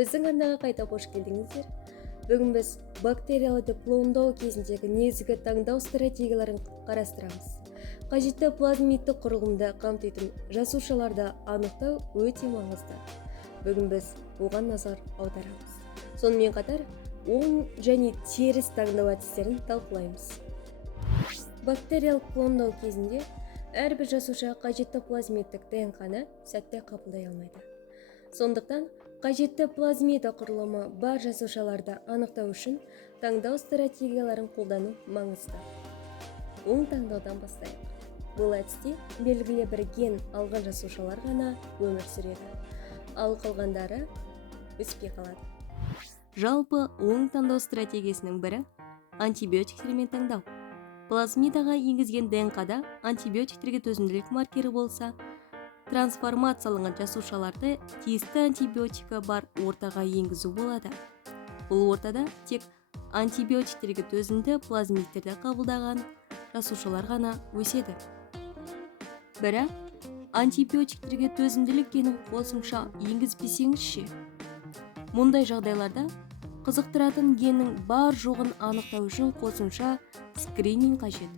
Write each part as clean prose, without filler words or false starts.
Біздің арнаға қайта қош келдіңіздер. Бүгін біз бактерияларды клондау кезіндегі негізгі таңдау стратегияларын қарастырамыз. Қажетті плазмидті құрылымды қамтитын жасушаларды анықтау өте маңызды. Бүгін біз оған назар аударамыз. Сонымен қатар, оң және теріс таңдау әдістерін талқылаймыз. Бактериялық клондау кезінде әрбір жасуша қажетті плазмидтік ДНК-ны сәтті қабылдай алмайды. Сондықтан, қажетті плазмида құрылымы бар жасушаларды анықтау үшін таңдау стратегияларын қолдану маңызды. Оң таңдаудан бастайық. Бұл әдісте белгілі бір ген алған жасушалар ғана өмір сүреді, ал қалғандары өспей қалады. Жалпы оң таңдау стратегиясының бірі антибиотиктермен таңдау. Плазмидаға енгізген ДНК-да антибиотиктерге төзімділік маркері болса, трансформацияланған жасушаларды тиісті антибиотика бар ортаға енгізу болады. Бұл ортада тек антибиотиктерге төзімді плазмидтерді қабылдаған жасушалар ғана өседі. Бірақ антибиотиктерге төзімділік генін қосымша енгізбесеңізше, мұндай жағдайларда қызықтыратын геннің бар жоғын анықтау үшін қосымша скрининг қажет.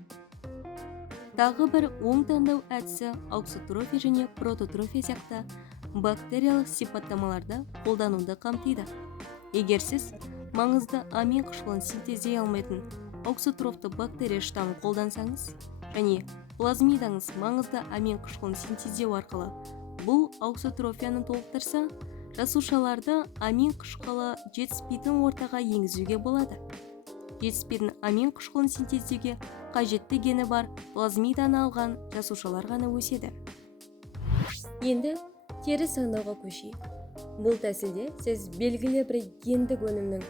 Тағы бір оң таңдау әдісі ауксотрофия және прототрофия сияқты бактериялық сипаттамаларды қолдануды қамтиды. Егер сіз маңызды амин қышқылын синтездей алмайтын ауксотрофты бактерия штаммын қолдансаңыз, және плазмидаңыз маңызды амин қышқылын синтездеу арқылы бұл ауксотрофияны толықтырса, жасушаларды амин қышқылы жетіспейтін ортаға енгізуге болады. Жетіспейтін амин қышқылын синтездеуге қажетті гені бар плазмиданы алған жасушалар ғана өседі. Енді теріс таңдауға көшейік. Бұл тәсілде сіз белгілі бір гендік өнімнің,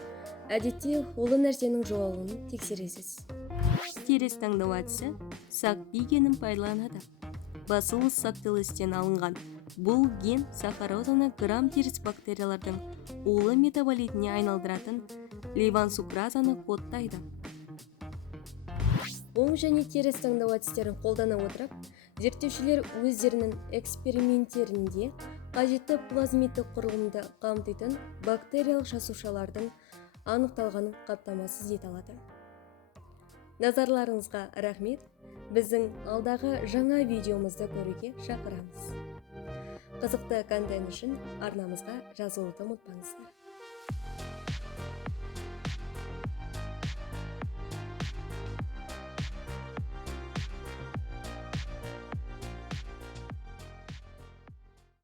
әдетте улы нәрсенің жоғалуын тексересіз. Теріс таңдау әдісі SACP генін пайдаланады. Bacillus subtilis'тен алынған бұл ген сахарозаны грамм теріс бактериялардың улы метаболитіне айналдыратын левансукразаны кодтайды. Оң және теріс таңдау әдістерін қолдана отырып, зерттеушілер өздерінің эксперименттерінде қажетті плазмидті құрылымды қамтитын бактериялық жасушалардың анықталғанын қамтамасыз ете алады. Назарларыңызға рахмет. Біздің алдағы жаңа видеомызды көруге шақырамыз. Қызықты контент үшін арнамызға жазылуды ұмытпаңыздар.